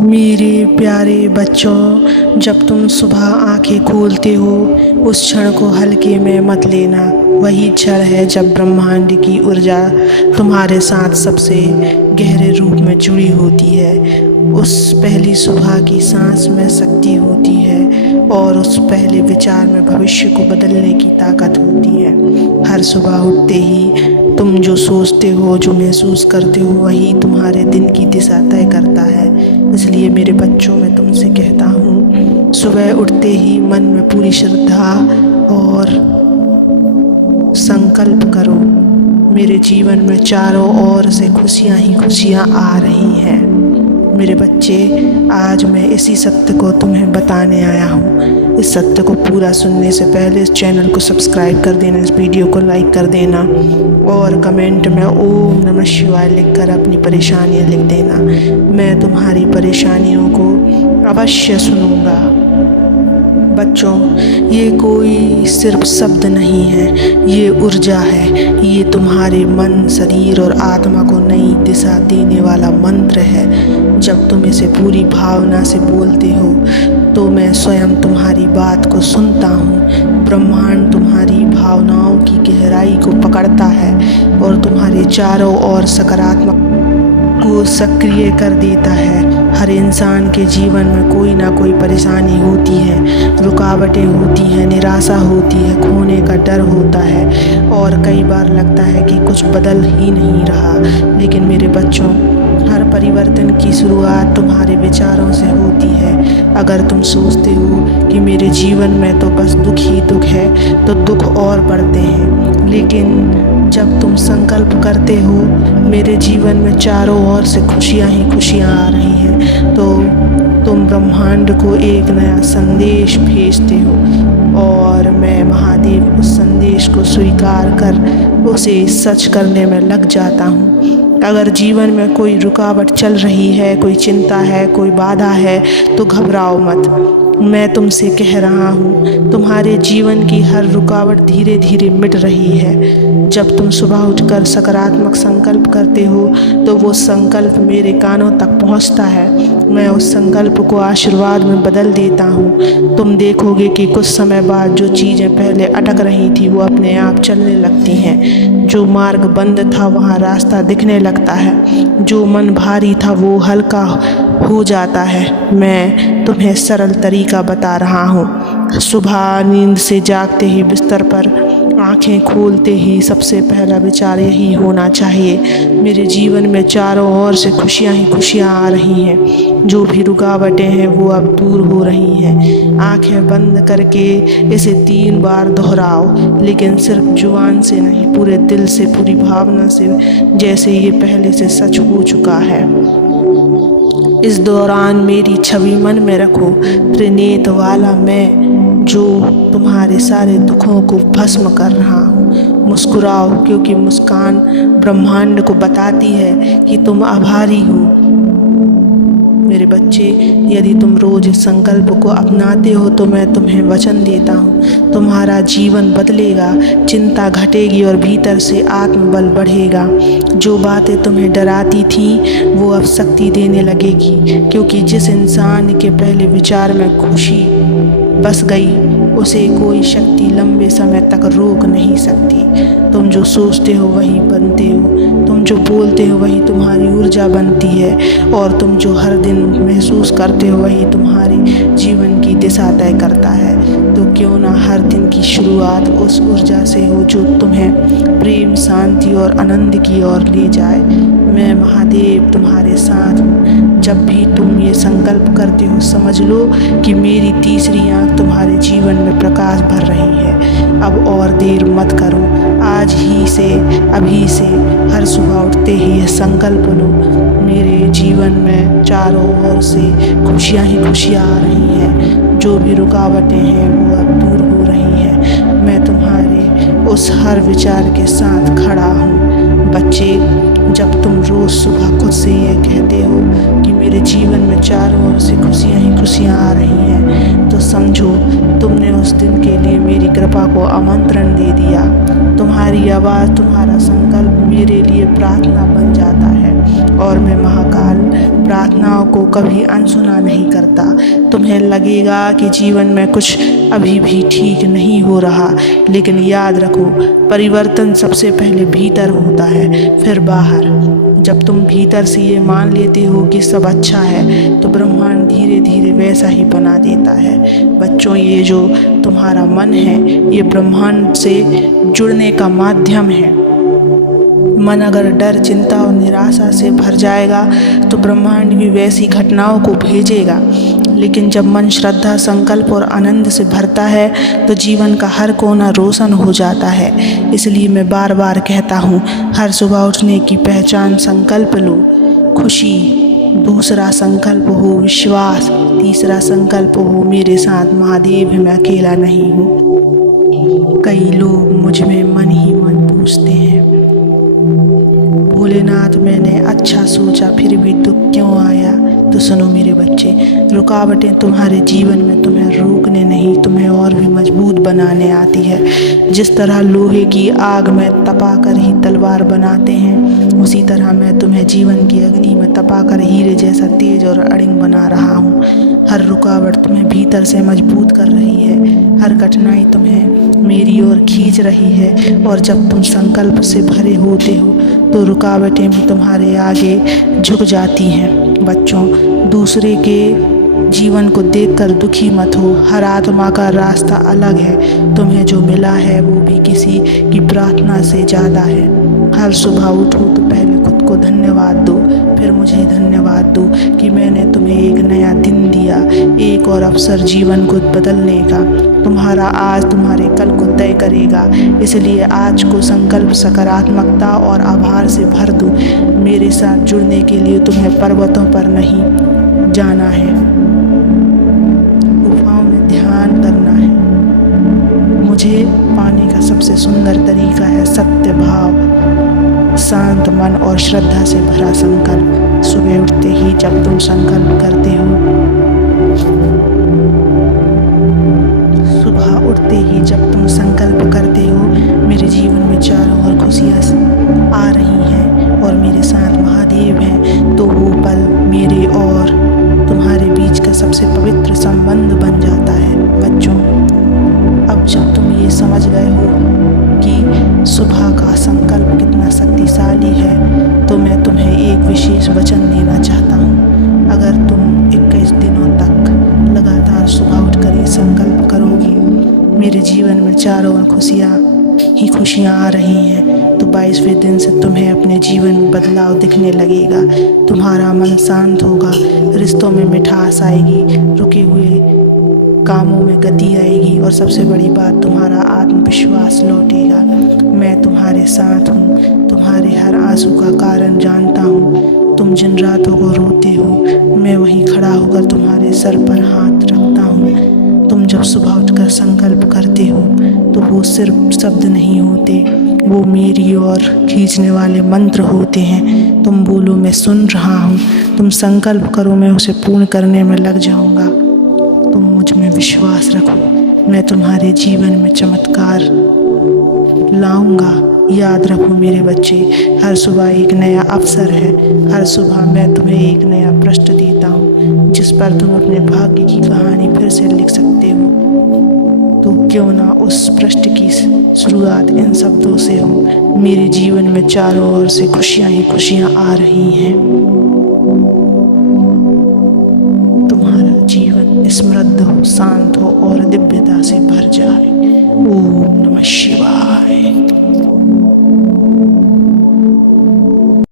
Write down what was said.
मेरे प्यारे बच्चों, जब तुम सुबह आंखें खोलते हो उस क्षण को हल्के में मत लेना। वही क्षण है जब ब्रह्मांड की ऊर्जा तुम्हारे साथ सबसे गहरे रूप में जुड़ी होती है। उस पहली सुबह की सांस में शक्ति होती है और उस पहले विचार में भविष्य को बदलने की ताकत होती है। हर सुबह उठते ही तुम जो सोचते हो, जो महसूस करते हो, वही तुम्हारे दिन की दिशा तय करता है। इसलिए मेरे बच्चों, मैं तुमसे कहता हूँ, सुबह उठते ही मन में पूरी श्रद्धा और संकल्प करो। मेरे जीवन में चारों ओर से खुशियाँ ही खुशियाँ आ रही हैं। मेरे बच्चे, आज मैं इसी सत्य को तुम्हें बताने आया हूँ। इस सत्य को पूरा सुनने से पहले इस चैनल को सब्सक्राइब कर देना, इस वीडियो को लाइक कर देना और कमेंट में ओम नमः शिवाय लिखकर अपनी परेशानियाँ लिख देना। मैं तुम्हारी परेशानियों को अवश्य सुनूंगा। बच्चों, ये कोई सिर्फ शब्द नहीं है, ये ऊर्जा है। ये तुम्हारे मन, शरीर और आत्मा को नई दिशा देने वाला मंत्र है। जब तुम इसे पूरी भावना से बोलते हो तो मैं स्वयं तुम्हारी बात को सुनता हूँ। ब्रह्मांड तुम्हारी भावनाओं की गहराई को पकड़ता है और तुम्हारे चारों ओर सकारात्मक को सक्रिय कर देता है। हर इंसान के जीवन में कोई ना कोई परेशानी होती है, रुकावटें होती हैं, निराशा होती है, खोने का डर होता है और कई बार लगता है कि कुछ बदल ही नहीं रहा। लेकिन मेरे बच्चों, हर परिवर्तन की शुरुआत तुम्हारे विचारों से होती है। अगर तुम सोचते हो कि मेरे जीवन में तो बस दुख ही दुख है, तो दुख और बढ़ते हैं। लेकिन जब तुम संकल्प करते हो मेरे जीवन में चारों ओर से खुशियाँ ही खुशियाँ आ रही हैं, तो तुम ब्रह्मांड को एक नया संदेश भेजते हो और मैं महादेव उस संदेश को स्वीकार कर उसे सच करने में लग जाता हूँ। अगर जीवन में कोई रुकावट चल रही है, कोई चिंता है, कोई बाधा है, तो घबराओ मत। मैं तुमसे कह रहा हूँ, तुम्हारे जीवन की हर रुकावट धीरे धीरे मिट रही है। जब तुम सुबह उठकर सकारात्मक संकल्प करते हो तो वो संकल्प मेरे कानों तक पहुँचता है। मैं उस संकल्प को आशीर्वाद में बदल देता हूँ। तुम देखोगे कि कुछ समय बाद जो चीज़ें पहले अटक रही थी वो अपने आप चलने लगती हैं। जो मार्ग बंद था वहाँ रास्ता दिखने लगता है। जो मन भारी था वो हल्का हो जाता है। मैं तुम्हें सरल तरीका बता रहा हूँ। सुबह नींद से जागते ही बिस्तर पर आंखें खोलते ही सबसे पहला विचार यही होना चाहिए, मेरे जीवन में चारों ओर से खुशियाँ ही खुशियाँ आ रही हैं। जो भी रुकावटें हैं वो अब दूर हो रही हैं। आंखें बंद करके इसे 3 बार दोहराओ, लेकिन सिर्फ जुबान से नहीं, पूरे दिल से, पूरी भावना से, जैसे ये पहले से सच हो चुका है। इस दौरान मेरी छवि मन में रखो, त्रिनेत्र वाला मैं जो तुम्हारे सारे दुखों को भस्म कर रहा हूँ। मुस्कुराओ, क्योंकि मुस्कान ब्रह्मांड को बताती है कि तुम आभारी हो। मेरे बच्चे, यदि तुम रोज इस संकल्प को अपनाते हो तो मैं तुम्हें वचन देता हूँ, तुम्हारा जीवन बदलेगा, चिंता घटेगी और भीतर से आत्मबल बढ़ेगा। जो बातें तुम्हें डराती थी वो अब शक्ति देने लगेगी, क्योंकि जिस इंसान के पहले विचार में खुशी बस गई उसे कोई शक्ति लंबे समय तक रोक नहीं सकती। तुम जो सोचते हो वही बनते हो, तुम जो बोलते हो वही तुम्हारी ऊर्जा बनती है और तुम जो हर दिन महसूस करते हो वही तुम्हारी जीवन की दिशा तय करता है। तो क्यों ना हर दिन की शुरुआत उस ऊर्जा से हो जो तुम्हें प्रेम, शांति और आनंद की ओर ले जाए। मैं महादेव तुम्हारे साथ हूँ। जब भी तुम ये संकल्प करते हो समझ लो कि मेरी तीसरी आँख तुम्हारे जीवन में प्रकाश भर रही है। अब और देर मत करो, आज ही से, अभी से, हर सुबह उठते ही यह संकल्प लो, मेरे जीवन में चारों ओर से खुशियाँ ही खुशियाँ आ रही हैं। जो भी रुकावटें हैं वो अब दूर हो रही हैं। मैं तुम्हारे उस हर विचार के साथ खड़ा हूँ। बच्चे, जब तुम रोज़ सुबह खुद से ये कहते हो कि मेरे जीवन में चारों ओर से खुशियाँ ही खुशियाँ आ रही हैं, तो समझो तुमने उस दिन के लिए मेरी कृपा को आमंत्रण दे दिया। तुम्हारी आवाज़, तुम्हारा संकल्प मेरे लिए प्रार्थना बन जाता है और मैं महाकाल प्रार्थनाओं को कभी अनसुना नहीं करता। तुम्हें लगेगा कि जीवन में कुछ अभी भी ठीक नहीं हो रहा, लेकिन याद रखो, परिवर्तन सबसे पहले भीतर होता है, फिर बाहर। जब तुम भीतर से ये मान लेते हो कि सब अच्छा है, तो ब्रह्मांड धीरे धीरे वैसा ही बना देता है। बच्चों, ये जो तुम्हारा मन है, ये ब्रह्मांड से जुड़ने का माध्यम है। मन अगर डर, चिंता और निराशा से भर जाएगा तो ब्रह्मांड भी वैसी घटनाओं को भेजेगा। लेकिन जब मन श्रद्धा, संकल्प और आनंद से भरता है तो जीवन का हर कोना रोशन हो जाता है। इसलिए मैं बार बार कहता हूँ, हर सुबह उठने की पहचान संकल्प लो, खुशी। दूसरा संकल्प हो विश्वास। तीसरा संकल्प हो मेरे साथ महादेव है, मैं अकेला नहीं हूँ। कई लोग मुझ में मन ही मन पूछते हैं, भोलेनाथ मैंने अच्छा सोचा फिर भी दुख क्यों आया? तो सुनो मेरे बच्चे, रुकावटें तुम्हारे जीवन में तुम्हें रोकने नहीं, तुम्हें और भी मजबूत बनाने आती है। जिस तरह लोहे की आग में तपाकर ही तलवार बनाते हैं, उसी तरह मैं तुम्हें जीवन की अग्नि में तपाकर हीरे जैसा तेज और अड़िंग बना रहा हूँ। हर रुकावट तुम्हें भीतर से मजबूत कर रही है, हर कठिनाई तुम्हें मेरी ओर खींच रही है। और जब तुम संकल्प से भरे होते हो तो रुकावटें भी तुम्हारे आगे झुक जाती हैं। बच्चों, दूसरे के जीवन को देखकर दुखी मत हो। हर आत्मा का रास्ता अलग है। तुम्हें जो मिला है वो भी किसी की प्रार्थना से ज़्यादा है। हर सुबह उठो तो पहले खुद को धन्यवाद दो, फिर मुझे धन्यवाद दो कि मैंने तुम्हें एक नया दिन दिया, एक और अवसर जीवन को बदलने का। तुम्हारा आज तुम्हारे कल को तय करेगा। इसलिए आज को संकल्प, सकारात्मकता और आभार से भर दो। मेरे साथ जुड़ने के लिए तुम्हें पर्वतों पर नहीं जाना है, गुफाओं में ध्यान करना है। मुझे पाने का सबसे सुंदर तरीका है सत्य भाव, शांत मन और श्रद्धा से भरा संकल्प। सुबह उठते ही जब तुम संकल्प करते हो, सुबह उठते ही जब तुम संकल्प करते हो, मेरे जीवन में चारों ओर खुशियाँ आ रही हैं और मेरे साथ महादेव हैं, तो वो पल मेरे और तुम्हारे बीच का सबसे पवित्र संबंध बन जाता है। बच्चों, अब जब तुम ये समझ गए हो कि सुबह का संकल्प कितना शक्तिशाली है, तो मैं तुम्हें एक विशेष वचन देना चाहता हूँ। अगर तुम 21 दिनों तक लगातार सुबह उठकर ये संकल्प करोगे, मेरे जीवन में चारों ओर खुशियाँ ही खुशियाँ आ रही हैं, तो 22वें दिन से तुम्हें अपने जीवन में बदलाव दिखने लगेगा। तुम्हारा मन शांत होगा, रिश्तों में मिठास आएगी, रुके हुए कामों में गति आएगी और सबसे बड़ी बात, तुम्हारा आत्मविश्वास लौटेगा। मैं तुम्हारे साथ हूँ, तुम्हारे हर आंसू का कारण जानता हूँ। तुम जिन रातों को रोते हो, मैं वहीं खड़ा होकर तुम्हारे सर पर हाथ रखता हूँ। तुम जब सुबह उठकर संकल्प करते हो तो वो सिर्फ शब्द नहीं होते, वो मेरी ओर खींचने वाले मंत्र होते हैं। तुम बोलो मैं सुन रहा हूँ, तुम संकल्प करो मैं उसे पूर्ण करने में लग जाऊँगा। तुम मुझ में विश्वास रखो, मैं तुम्हारे जीवन में चमत्कार लाऊंगा। याद रखो मेरे बच्चे, हर सुबह एक नया अवसर है। हर सुबह मैं तुम्हें एक नया पृष्ठ देता हूँ जिस पर तुम अपने भाग्य की कहानी फिर से लिख सकते हो। तो क्यों ना उस पृष्ठ की शुरुआत इन शब्दों से हो, मेरे जीवन में चारों ओर से खुशियाँ ही खुशियाँ आ रही हैं। तुम्हारा जीवन समृद्ध हो, शांत हो और दिव्यता से भर जाए। ओम नमः शिवाय।